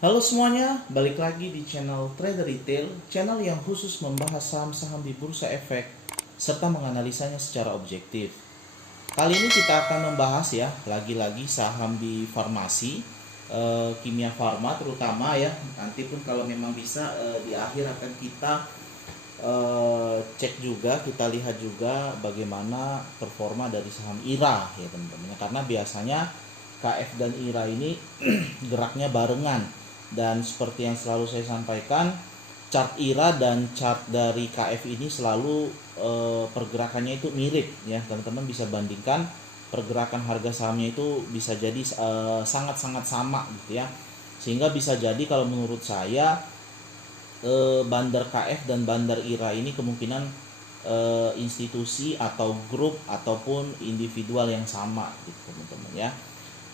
Halo semuanya, balik lagi di channel Trader Retail, channel yang khusus membahas saham-saham di bursa efek serta menganalisanya secara objektif. Kali ini kita akan membahas ya, lagi-lagi saham di farmasi, kimia farma terutama ya. Nanti pun kalau memang bisa di akhir akan kita cek juga, kita lihat juga bagaimana performa dari saham IRA ya teman-teman. Karena biasanya KF dan IRA ini geraknya barengan, dan seperti yang selalu saya sampaikan, chart IRA dan chart dari KF ini selalu pergerakannya itu mirip ya teman-teman, bisa bandingkan pergerakan harga sahamnya itu bisa jadi sangat-sangat sama gitu ya, sehingga bisa jadi kalau menurut saya bandar KF dan bandar IRA ini kemungkinan institusi atau grup ataupun individual yang sama gitu teman-teman ya.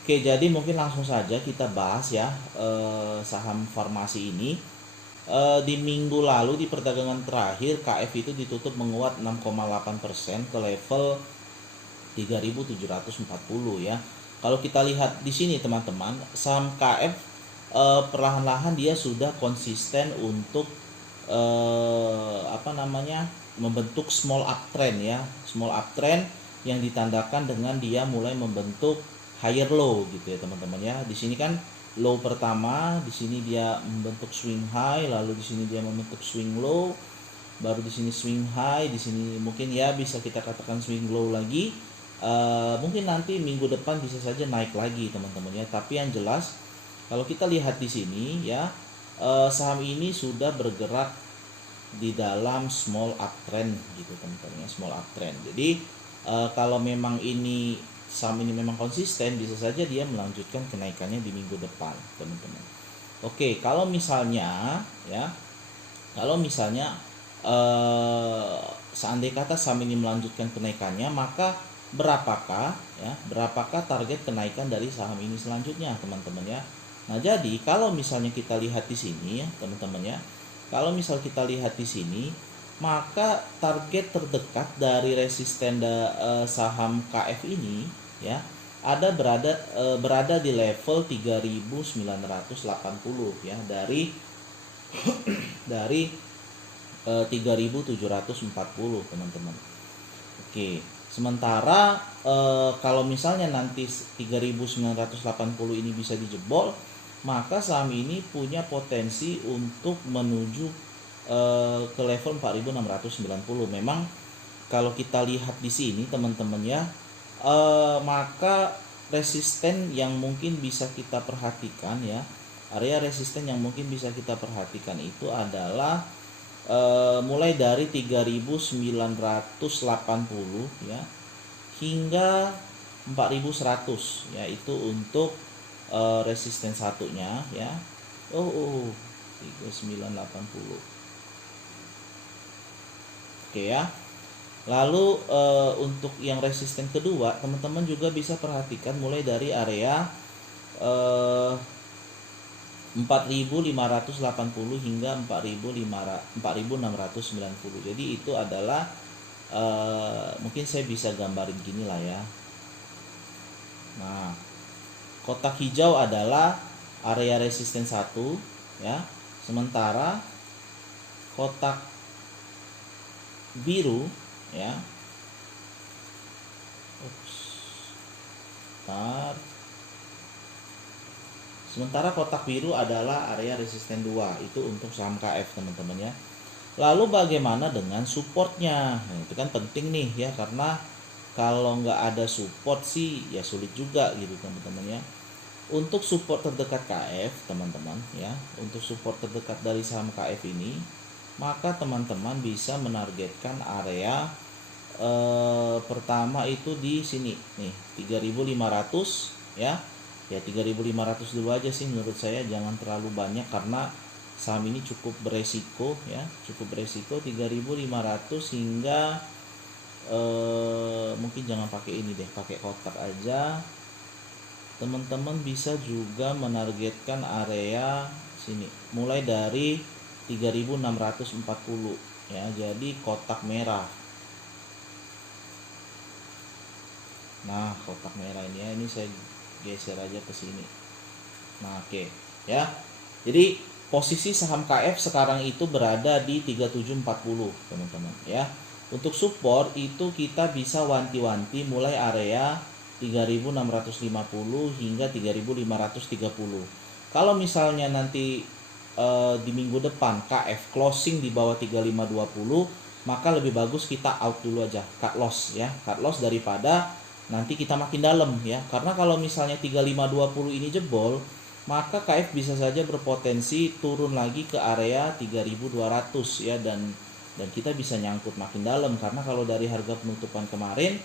Oke, jadi mungkin langsung saja kita bahas ya saham farmasi ini. Di minggu lalu di perdagangan terakhir KF itu ditutup menguat 6,8% ke level 3.740 ya. Kalau kita lihat di sini teman-teman, saham KF perlahan-lahan dia sudah konsisten untuk membentuk small uptrend ya, small uptrend yang ditandakan dengan dia mulai membentuk higher low gitu ya teman-teman ya. Di sini kan low pertama, di sini dia membentuk swing high, lalu di sini dia membentuk swing low, baru di sini swing high, di sini mungkin ya bisa kita katakan swing low lagi. Mungkin nanti minggu depan bisa saja naik lagi teman-teman ya. Tapi yang jelas kalau kita lihat di sini ya, saham ini sudah bergerak di dalam small uptrend gitu teman-teman ya, small uptrend. Jadi kalau memang ini saham ini memang konsisten, bisa saja dia melanjutkan kenaikannya di minggu depan teman-teman. Oke, kalau misalnya ya, kalau misalnya seandainya kata saham ini melanjutkan kenaikannya, maka berapakah target kenaikan dari saham ini selanjutnya teman-teman ya. Nah, jadi kalau misalnya kita lihat di sini ya teman-teman ya, kalau misal kita lihat di sini, maka target terdekat dari resisten saham KF ini ya berada di level 3.980 ya, dari 3.740 teman-teman. Oke, sementara kalau misalnya nanti 3.980 ini bisa dijebol, maka saham ini punya potensi untuk menuju ke level 4.690. Memang kalau kita lihat di sini teman-teman ya, maka resisten yang mungkin bisa kita perhatikan ya, area resisten yang mungkin bisa kita perhatikan itu adalah mulai dari 3.980 ya hingga 4.100 ya, itu untuk resisten satunya ya. 3.980. Oke ya. Lalu untuk yang resisten kedua, teman-teman juga bisa perhatikan mulai dari area 4.580 hingga 4.690. Jadi itu adalah mungkin saya bisa gambarin gini lah ya. Nah, kotak hijau adalah area resisten 1 ya. Sementara kotak biru ya. Sementara kotak biru adalah area resisten 2, itu untuk saham KF teman-teman ya. Lalu bagaimana dengan supportnya? Nah, itu kan penting nih ya, karena kalau nggak ada support sih ya sulit juga gitu teman-teman ya. Untuk support terdekat KF teman-teman ya, untuk support terdekat dari saham KF ini, maka teman-teman bisa menargetkan area pertama itu di sini nih 3.500 ya. Ya 3.500 dulu aja sih menurut saya, jangan terlalu banyak karena saham ini cukup beresiko ya, cukup beresiko 3.500 hingga mungkin jangan pakai ini deh, pakai kotak aja. Teman-teman bisa juga menargetkan area sini mulai dari 3.640 ya, jadi kotak merah. Nah, kotak merah ini ya, ini saya geser aja ke sini. Nah, oke ya. Jadi posisi saham KF sekarang itu berada di 3740 teman-teman ya. Untuk support itu kita bisa wanti-wanti mulai area 3650 hingga 3530. Kalau misalnya nanti di minggu depan KF closing di bawah 3520, maka lebih bagus kita out dulu aja, cut loss ya, cut loss daripada nanti kita makin dalam ya. Karena kalau misalnya 3520 ini jebol, maka KF bisa saja berpotensi turun lagi ke area 3200 ya, dan kita bisa nyangkut makin dalam, karena kalau dari harga penutupan kemarin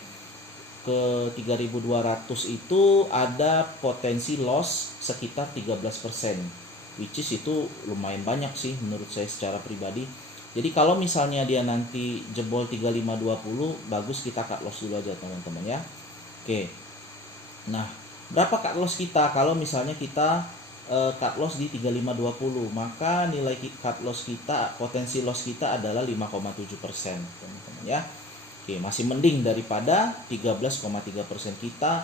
ke 3200 itu ada potensi loss sekitar 13%, which is itu lumayan banyak sih menurut saya secara pribadi. Jadi kalau misalnya dia nanti jebol 3520, bagus kita cut loss dulu aja teman-teman ya. Oke. Nah, berapa cut loss kita? Kalau misalnya kita cut loss di 3520, maka nilai cut loss kita, potensi loss kita adalah 5,7% teman-teman ya. Oke, masih mending daripada 13,3% kita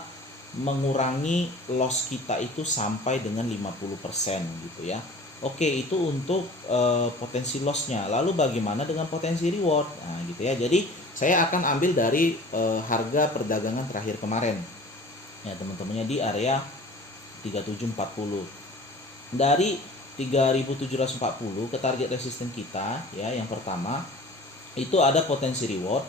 mengurangi loss kita itu sampai dengan 50% gitu ya. Oke, itu untuk potensi lossnya. Lalu bagaimana dengan potensi reward? Nah gitu ya. Jadi saya akan ambil dari harga perdagangan terakhir kemarin ya teman-temannya, di area 3740. Dari 3740 ke target resisten kita ya, yang pertama itu ada potensi reward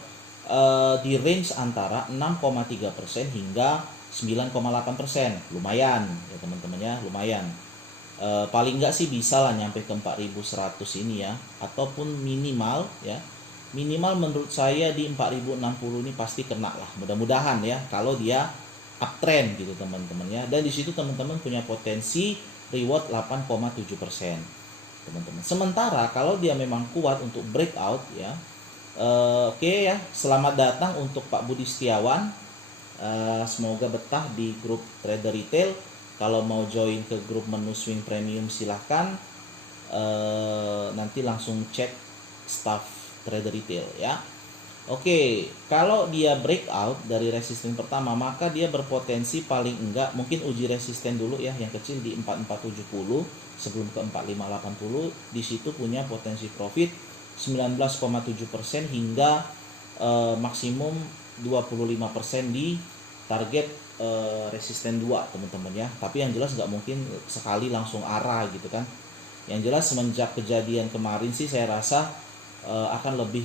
di range antara 6,3% hingga 9,8%. Lumayan ya teman-teman ya, lumayan. Paling enggak sih bisa lah nyampe ke 4100 ini ya, ataupun minimal ya, minimal menurut saya di 4060 ini pasti kena lah, mudah-mudahan ya, kalau dia uptrend gitu teman-teman ya. Dan di situ teman-teman punya potensi reward 8,7% teman-teman. Sementara kalau dia memang kuat untuk breakout ya, oke ya, selamat datang untuk Pak Budi Setiawan. Semoga betah di grup trader retail. Kalau mau join ke grup menu swing premium silahkan, nanti langsung cek staff trader retail ya. Oke, kalau dia breakout dari resisten pertama, maka dia berpotensi paling enggak mungkin uji resisten dulu ya, yang kecil di 4470 sebelum ke 4580. Di situ punya potensi profit 19,7% hingga maksimum 25% di target resisten 2 teman-teman ya. Tapi yang jelas nggak mungkin sekali langsung arah gitu kan. Yang jelas semenjak kejadian kemarin sih saya rasa akan lebih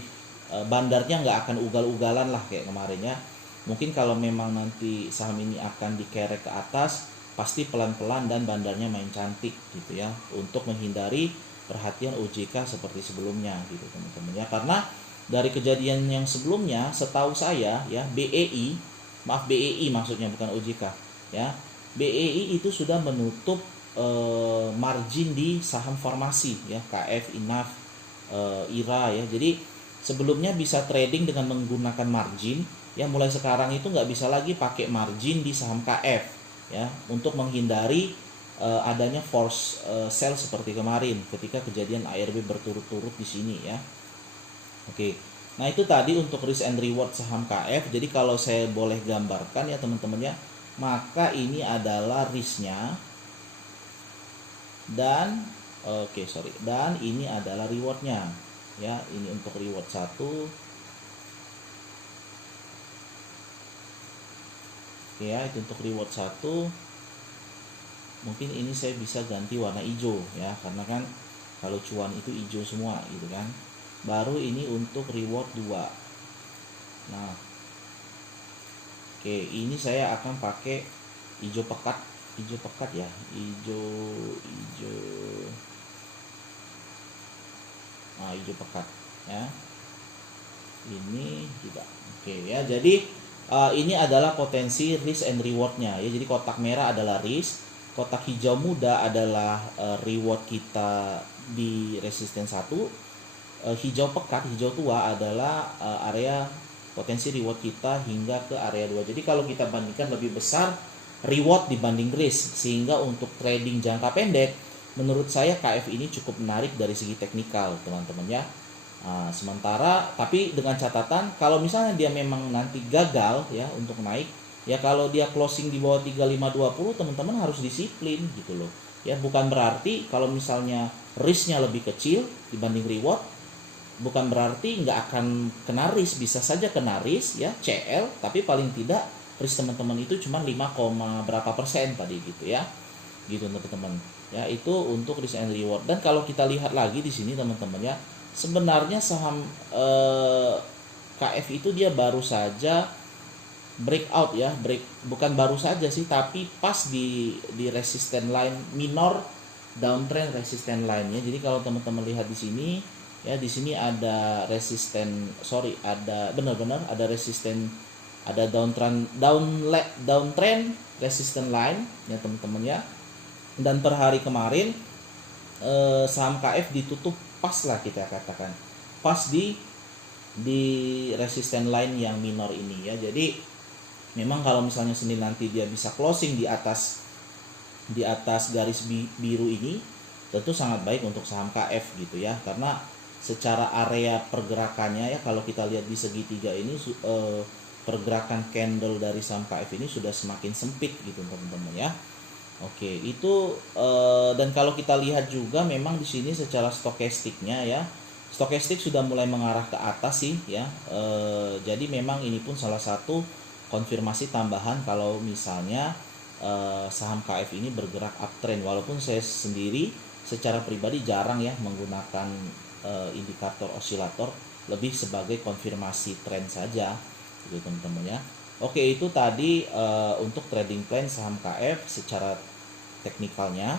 bandarnya nggak akan ugal-ugalan lah kayak kemarin ya. Mungkin kalau memang nanti saham ini akan dikerek ke atas, pasti pelan-pelan dan bandarnya main cantik gitu ya, untuk menghindari perhatian OJK seperti sebelumnya gitu teman-teman ya. Karena dari kejadian yang sebelumnya setahu saya ya, BEI maksudnya bukan OJK ya, BEI itu sudah menutup margin di saham farmasi ya, KF, INAF, IRA ya. Jadi sebelumnya bisa trading dengan menggunakan margin ya, mulai sekarang itu nggak bisa lagi pakai margin di saham KF ya, untuk menghindari adanya force sell seperti kemarin ketika kejadian ARB berturut-turut di sini ya. Oke, nah itu tadi untuk risk and reward saham KF. Jadi kalau saya boleh gambarkan ya teman-teman ya, maka ini adalah risknya dan dan ini adalah rewardnya ya. Ini untuk reward 1. Oke ya, itu untuk reward 1. Mungkin ini saya bisa ganti warna hijau ya, karena kan kalau cuan itu hijau semua gitu kan. Baru ini untuk reward 2. Nah, oke, ini saya akan pakai hijau pekat ya, hijau. Nah, hijau pekat ya. Ini tidak. Oke ya, jadi ini adalah potensi risk and rewardnya ya. Jadi kotak merah adalah risk, kotak hijau muda adalah reward kita di resisten 1, hijau pekat, hijau tua adalah area potensi reward kita hingga ke area 2. Jadi kalau kita bandingkan lebih besar reward dibanding risk, sehingga untuk trading jangka pendek menurut saya KF ini cukup menarik dari segi teknikal teman-teman ya. Sementara tapi dengan catatan kalau misalnya dia memang nanti gagal ya untuk naik ya, kalau dia closing di bawah 3520 teman-teman harus disiplin gitu loh. Ya, bukan berarti kalau misalnya risknya lebih kecil dibanding reward, bukan berarti nggak akan kena risk, bisa saja kena risk ya, CL, tapi paling tidak risk teman-teman itu cuma 5, berapa persen tadi gitu ya. Gitu teman-teman. Ya, itu untuk risk and reward. Dan kalau kita lihat lagi di sini teman-teman ya, sebenarnya saham KF itu dia baru saja breakout ya, bukan baru saja sih, tapi pas di resisten line minor downtrend resisten line-nya. Jadi kalau teman-teman lihat di sini ya, di sini ada ada benar-benar ada resisten, ada downtrend resisten line ya teman-teman ya. Dan per hari kemarin saham KF ditutup pas lah, kita katakan pas di resisten line yang minor ini ya. Jadi memang kalau misalnya Senin nanti dia bisa closing di atas garis biru ini, tentu sangat baik untuk saham KF gitu ya, karena secara area pergerakannya ya, kalau kita lihat di segitiga ini pergerakan candle dari saham KF ini sudah semakin sempit gitu teman-teman ya. Oke, itu dan kalau kita lihat juga memang di sini secara stokastiknya ya, stokastik sudah mulai mengarah ke atas sih ya. Jadi memang ini pun salah satu konfirmasi tambahan kalau misalnya saham KF ini bergerak uptrend, walaupun saya sendiri secara pribadi jarang ya menggunakan indikator osilator, lebih sebagai konfirmasi tren saja gitu teman-teman ya. Oke, itu tadi untuk trading plan saham KF secara teknikalnya.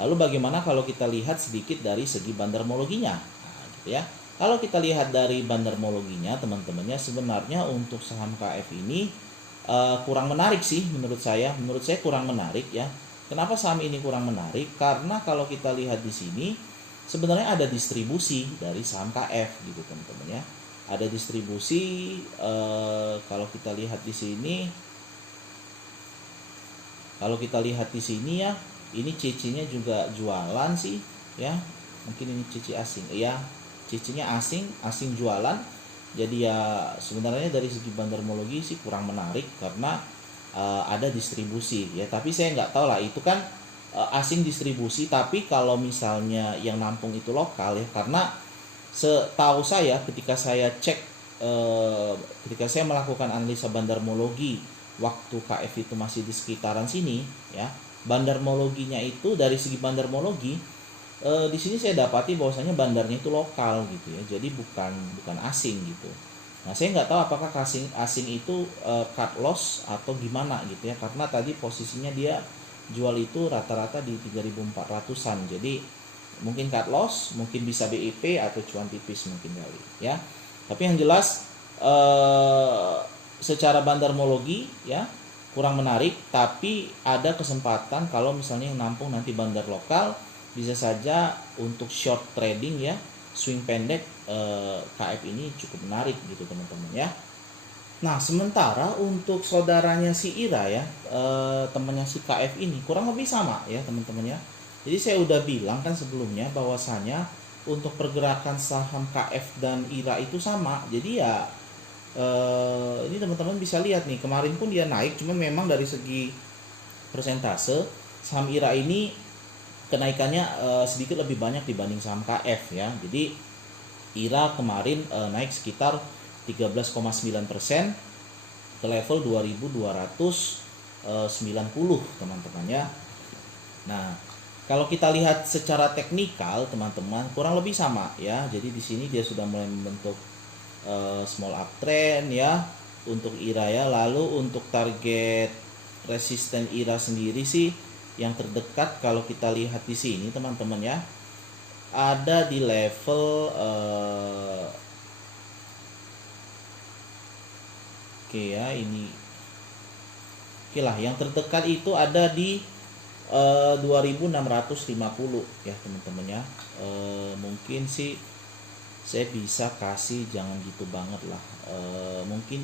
Lalu bagaimana kalau kita lihat sedikit dari segi bandarmologinya? Nah, gitu ya. Kalau kita lihat dari bandarmologinya teman-temannya, sebenarnya untuk saham KF ini kurang menarik sih menurut saya. Menurut saya kurang menarik ya. Kenapa saham ini kurang menarik? Karena kalau kita lihat di sini sebenarnya ada distribusi dari saham KF gitu teman-teman ya. Ada distribusi kalau kita lihat di sini. Kalau kita lihat di sini ya, ini CC-nya juga jualan sih ya. Mungkin ini CC asing. Ya, CC-nya asing jualan. Jadi ya sebenarnya dari segi bandarmologi sih kurang menarik karena ada distribusi ya. Tapi saya nggak tahu lah, itu kan asing distribusi, tapi kalau misalnya yang nampung itu lokal ya, karena setahu saya ketika saya cek ketika saya melakukan analisa bandarmologi waktu KF itu masih di sekitaran sini ya, bandarmologinya itu dari segi bandarmologi di sini saya dapati bahwasanya bandarnya itu lokal gitu ya, jadi bukan asing gitu. Nah, saya nggak tahu apakah asing itu cut loss atau gimana gitu ya, karena tadi posisinya dia jual itu rata-rata di 3.400-an, jadi mungkin cut loss, mungkin bisa BIP atau cuan tipis mungkin kali ya. Tapi yang jelas secara bandarmologi ya kurang menarik, tapi ada kesempatan kalau misalnya yang nampung nanti bandar lokal, bisa saja untuk short trading ya, swing pendek KF ini cukup menarik gitu teman-teman ya. Nah, sementara untuk saudaranya si Ira ya, temannya si KF ini kurang lebih sama ya teman-teman ya. Jadi saya udah bilang kan sebelumnya bahwasanya untuk pergerakan saham KF dan Ira itu sama. Jadi ya ini teman-teman bisa lihat nih, kemarin pun dia naik, cuma memang dari segi persentase saham Ira ini kenaikannya sedikit lebih banyak dibanding saham KF ya. Jadi Ira kemarin naik sekitar 13,9% ke level 2.290 teman-teman ya. Nah, kalau kita lihat secara teknikal teman-teman kurang lebih sama ya. Jadi di sini dia sudah mulai membentuk small uptrend ya untuk Ira ya. Lalu untuk target resisten Ira sendiri sih yang terdekat kalau kita lihat di sini teman-teman ya, ada di level oke ya, ini oke lah, yang terdekat itu ada di 2.650 ya teman-teman ya. Mungkin sih saya bisa kasih jangan gitu banget lah, mungkin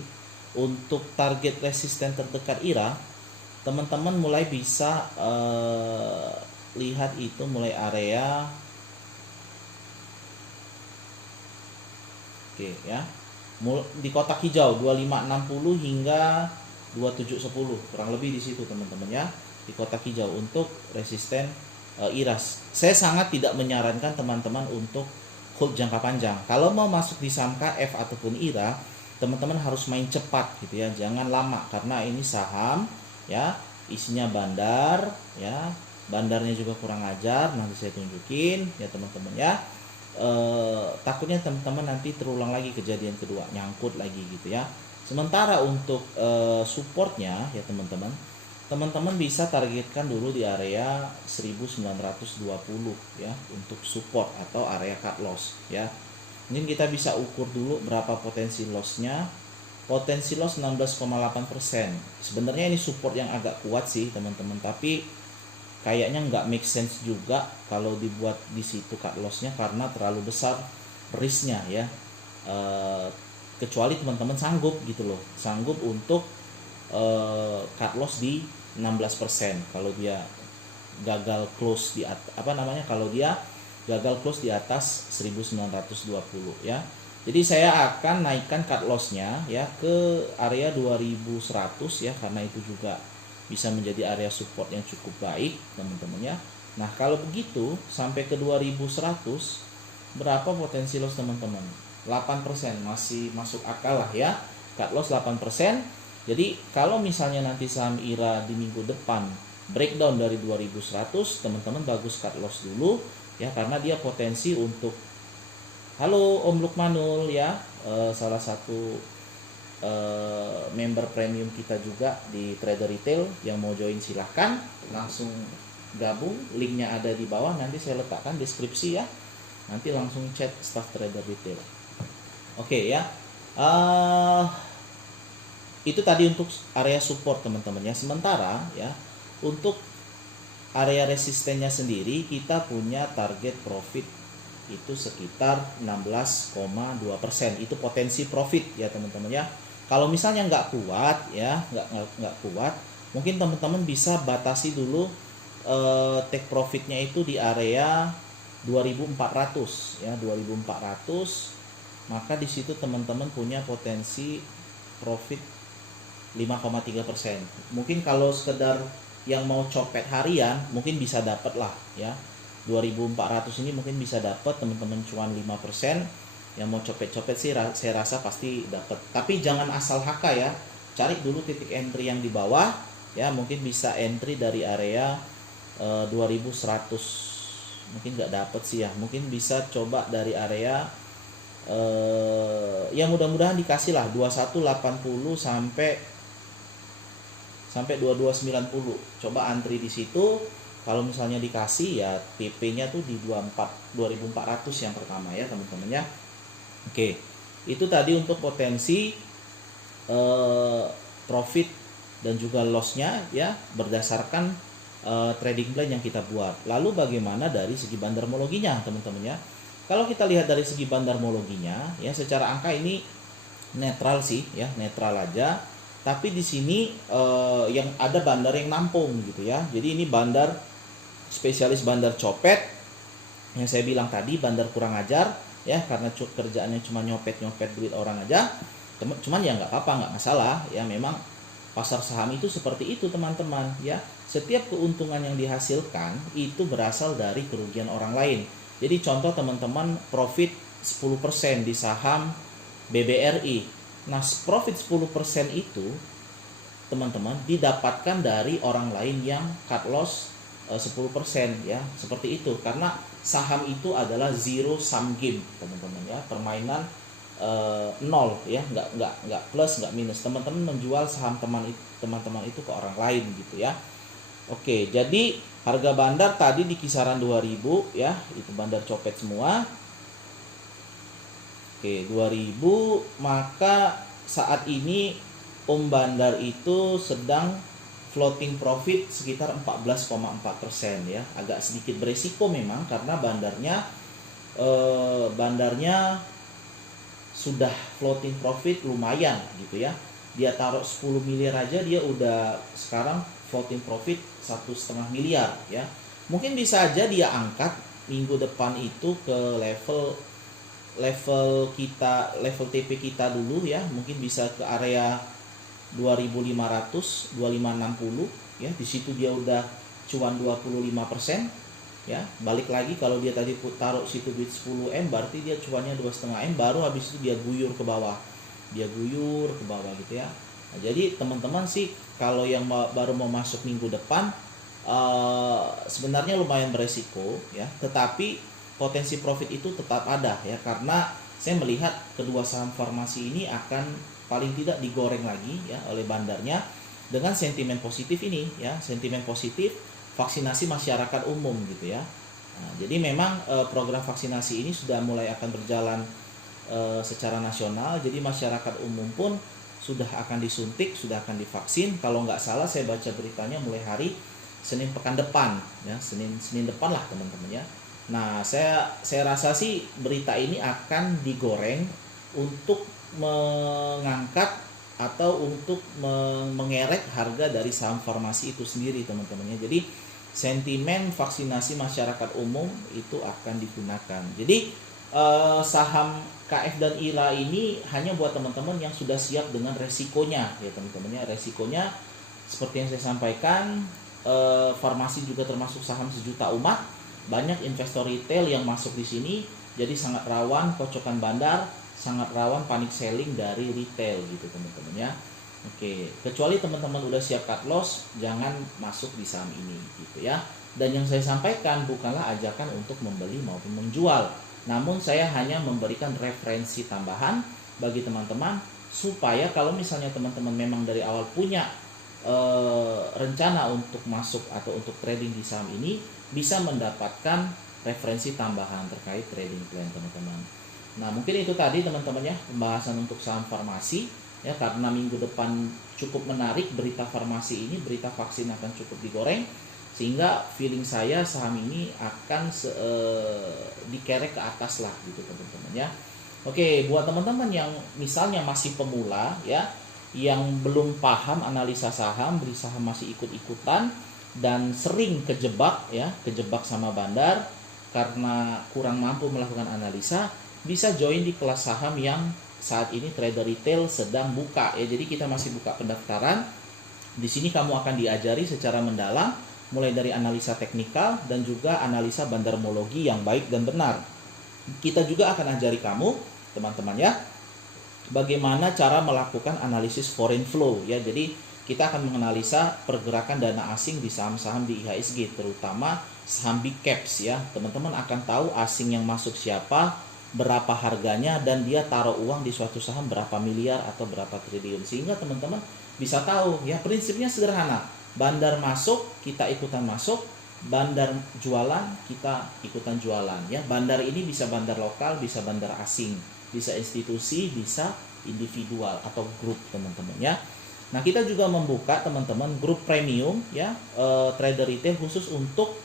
untuk target resisten terdekat Ira teman-teman mulai bisa lihat itu mulai area oke ya, di kotak hijau 2560 hingga 2710 kurang lebih di situ teman-teman ya, di kotak hijau untuk resisten IRA. Saya sangat tidak menyarankan teman-teman untuk hold jangka panjang. Kalau mau masuk di saham KF ataupun IRA, teman-teman harus main cepat gitu ya, jangan lama, karena ini saham ya, isinya bandar ya, bandarnya juga kurang ajar, nanti saya tunjukin ya teman-teman ya. Takutnya teman-teman nanti terulang lagi kejadian kedua, nyangkut lagi gitu ya. Sementara untuk supportnya ya teman-teman bisa targetkan dulu di area 1920 ya untuk support atau area cut loss ya. Mungkin kita bisa ukur dulu berapa potensi lossnya. Potensi loss 16,8%. Sebenarnya ini support yang agak kuat sih teman-teman, tapi kayaknya nggak make sense juga kalau dibuat di situ cut lossnya, karena terlalu besar risknya ya. Kecuali teman-teman sanggup gitu loh, sanggup untuk cut loss di 16% kalau dia gagal close di kalau dia gagal close di atas 1920 ya. Jadi saya akan naikkan cut lossnya ya ke area 2100 ya, karena itu juga bisa menjadi area support yang cukup baik teman-teman ya. Nah kalau begitu sampai ke 2100 berapa potensi loss teman-teman? 8%, masih masuk akal lah ya, cut loss 8%. Jadi kalau misalnya nanti saham IRA di minggu depan breakdown dari 2100, teman-teman bagus cut loss dulu ya, karena dia potensi untuk, halo Om Lukmanul ya, salah satu member premium kita juga di Trader Retail, yang mau join silahkan langsung gabung, linknya ada di bawah, nanti saya letakkan deskripsi ya, nanti langsung chat staff Trader Retail. Oke ya, itu tadi untuk area support teman-teman ya. Sementara ya untuk area resistennya sendiri kita punya target profit itu sekitar 16,2%, itu potensi profit ya teman-teman ya. Kalau misalnya nggak kuat ya, nggak kuat, mungkin teman-teman bisa batasi dulu take profitnya itu di area 2400 ya, 2400. Maka di situ teman-teman punya potensi profit 5,3%. Mungkin kalau sekedar yang mau copet harian mungkin bisa dapat lah ya, 2400 ini mungkin bisa dapat teman-teman cuan 5%. Yang mau copet-copet sih saya rasa pasti dapat, tapi jangan asal HK ya, cari dulu titik entry yang di bawah ya. Mungkin bisa entry dari area 2100, mungkin nggak dapat sih ya, mungkin bisa coba dari area ya mudah-mudahan dikasih lah 2180 sampai 2290. Coba antri di situ. Kalau misalnya dikasih ya TP-nya tuh di 2400 yang pertama ya teman-teman ya. Oke, itu tadi untuk potensi profit dan juga loss-nya ya berdasarkan trading plan yang kita buat. Lalu bagaimana dari segi bandarmologinya teman-teman ya? Kalau kita lihat dari segi bandarmologinya ya, secara angka ini netral sih ya, netral aja. Tapi di sini yang ada bandar yang nampung gitu ya. Jadi ini bandar spesialis bandar copet yang saya bilang tadi, bandar kurang ajar ya, karena kerjaannya cuma nyopet duit orang aja. Cuman ya nggak apa-apa, nggak masalah ya, memang pasar saham itu seperti itu teman-teman ya. Setiap keuntungan yang dihasilkan itu berasal dari kerugian orang lain. Jadi contoh teman-teman profit 10% di saham BBRI. Nah profit 10% itu teman-teman didapatkan dari orang lain yang cut loss 10% ya, seperti itu. Karena saham itu adalah zero sum game teman-teman ya, permainan nol ya, nggak plus nggak minus. Teman-teman menjual saham teman-teman itu ke orang lain gitu ya. Oke, jadi harga bandar tadi di kisaran 2000 ya, itu bandar copet semua. Oke, 2000. Maka saat ini Om Bandar itu sedang floating profit sekitar 14,4% ya. Agak sedikit beresiko memang, karena bandarnya sudah floating profit lumayan gitu ya. Dia taruh 10 miliar aja, dia udah sekarang floating profit 1,5 miliar ya. Mungkin bisa aja dia angkat minggu depan itu ke level TP kita dulu ya. Mungkin bisa ke area 2500, 2560 ya. Di situ dia udah cuan 25%. ya. Balik lagi kalau dia tadi taruh situ duit 10M, berarti dia cuannya 2,5M, baru habis itu dia guyur ke bawah. Gitu ya. Nah, jadi teman-teman sih kalau yang baru mau masuk minggu depan sebenarnya lumayan beresiko ya, tetapi potensi profit itu tetap ada ya, karena saya melihat kedua saham farmasi ini akan paling tidak digoreng lagi ya oleh bandarnya dengan sentimen positif ini ya, sentimen positif vaksinasi masyarakat umum gitu ya. Nah, jadi memang program vaksinasi ini sudah mulai akan berjalan secara nasional, jadi masyarakat umum pun sudah akan disuntik, sudah akan divaksin. Kalau nggak salah saya baca beritanya mulai hari Senin pekan depan ya, Senin depan lah teman-teman ya. Nah, saya rasa sih berita ini akan digoreng untuk mengangkat atau untuk mengerek harga dari saham farmasi itu sendiri teman-teman ya. Jadi sentimen vaksinasi masyarakat umum itu akan digunakan. Jadi saham KF dan IRA ini hanya buat teman-teman yang sudah siap dengan resikonya ya teman-teman ya. Resikonya seperti yang saya sampaikan, farmasi juga termasuk saham sejuta umat, banyak investor retail yang masuk di sini, jadi sangat rawan kocokan bandar, sangat rawan panic selling dari retail gitu teman-teman ya. Oke, kecuali teman-teman udah siap cut loss, jangan masuk di saham ini gitu ya. Dan yang saya sampaikan bukanlah ajakan untuk membeli maupun menjual, namun saya hanya memberikan referensi tambahan bagi teman-teman supaya kalau misalnya teman-teman memang dari awal punya rencana untuk masuk atau untuk trading di saham ini, bisa mendapatkan referensi tambahan terkait trading plan teman-teman. Nah, mungkin itu tadi teman-teman ya pembahasan untuk saham farmasi ya, karena minggu depan cukup menarik berita farmasi ini, berita vaksin akan cukup digoreng, sehingga feeling saya saham ini akan dikerek ke atas lah gitu teman-teman ya. Oke, buat teman-teman yang misalnya masih pemula ya, yang belum paham analisa saham, beli saham masih ikut-ikutan dan sering kejebak sama bandar karena kurang mampu melakukan analisa, bisa join di kelas saham yang saat ini trader retail sedang buka ya. Jadi kita masih buka pendaftaran. Di sini kamu akan diajari secara mendalam mulai dari analisa teknikal dan juga analisa bandarmologi yang baik dan benar. Kita juga akan ajari kamu teman-teman ya, bagaimana cara melakukan analisis foreign flow ya. Jadi kita akan menganalisa pergerakan dana asing di saham-saham di IHSG, terutama saham big caps ya. Teman-teman akan tahu asing yang masuk siapa, berapa harganya, dan dia taruh uang di suatu saham berapa miliar atau berapa triliun, sehingga teman-teman bisa tahu ya. Prinsipnya sederhana, bandar masuk kita ikutan masuk, bandar jualan kita ikutan jualan ya. Bandar ini bisa bandar lokal, bisa bandar asing, bisa institusi, bisa individual atau grup teman-teman ya. Nah, kita juga membuka teman-teman grup premium ya, trader retail khusus untuk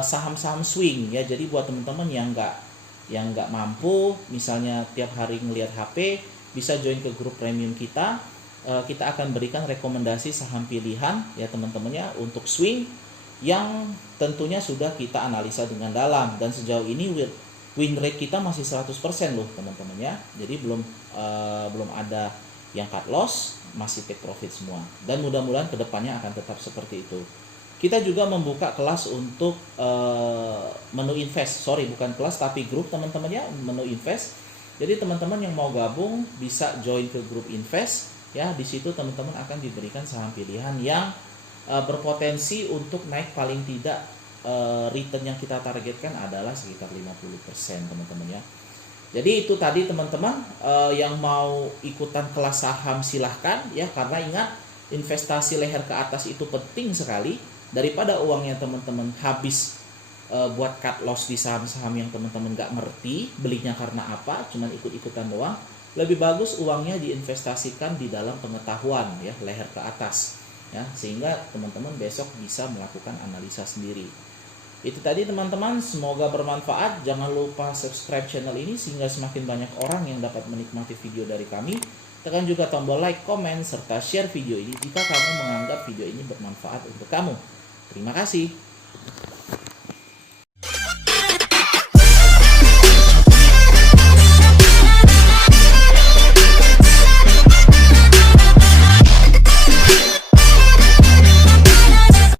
saham-saham swing ya. Jadi buat teman-teman yang nggak mampu misalnya tiap hari ngelihat HP, bisa join ke grup premium kita. Kita akan berikan rekomendasi saham pilihan ya teman-teman ya untuk swing yang tentunya sudah kita analisa dengan dalam, dan sejauh ini win rate kita masih 100% loh teman-teman ya. Jadi belum ada yang cut loss, masih take profit semua, dan mudah-mudahan kedepannya akan tetap seperti itu. Kita juga membuka kelas untuk menu invest, bukan kelas tapi grup teman-teman ya, menu invest. Jadi teman-teman yang mau gabung bisa join ke grup invest ya. Di situ teman-teman akan diberikan saham pilihan yang berpotensi untuk naik, paling tidak return yang kita targetkan adalah sekitar 50% teman-teman ya. Jadi itu tadi teman-teman, yang mau ikutan kelas saham silahkan ya, karena ingat investasi leher ke atas itu penting sekali. Daripada uangnya teman-teman habis buat cut loss di saham-saham yang teman-teman gak ngerti belinya karena apa, cuman ikut-ikutan doang, lebih bagus uangnya diinvestasikan di dalam pengetahuan ya, leher ke atas ya, sehingga teman-teman besok bisa melakukan analisa sendiri. Itu tadi teman-teman, semoga bermanfaat. Jangan lupa subscribe channel ini sehingga semakin banyak orang yang dapat menikmati video dari kami. Tekan juga tombol like, komen, serta share video ini jika kamu menganggap video ini bermanfaat untuk kamu. Terima kasih.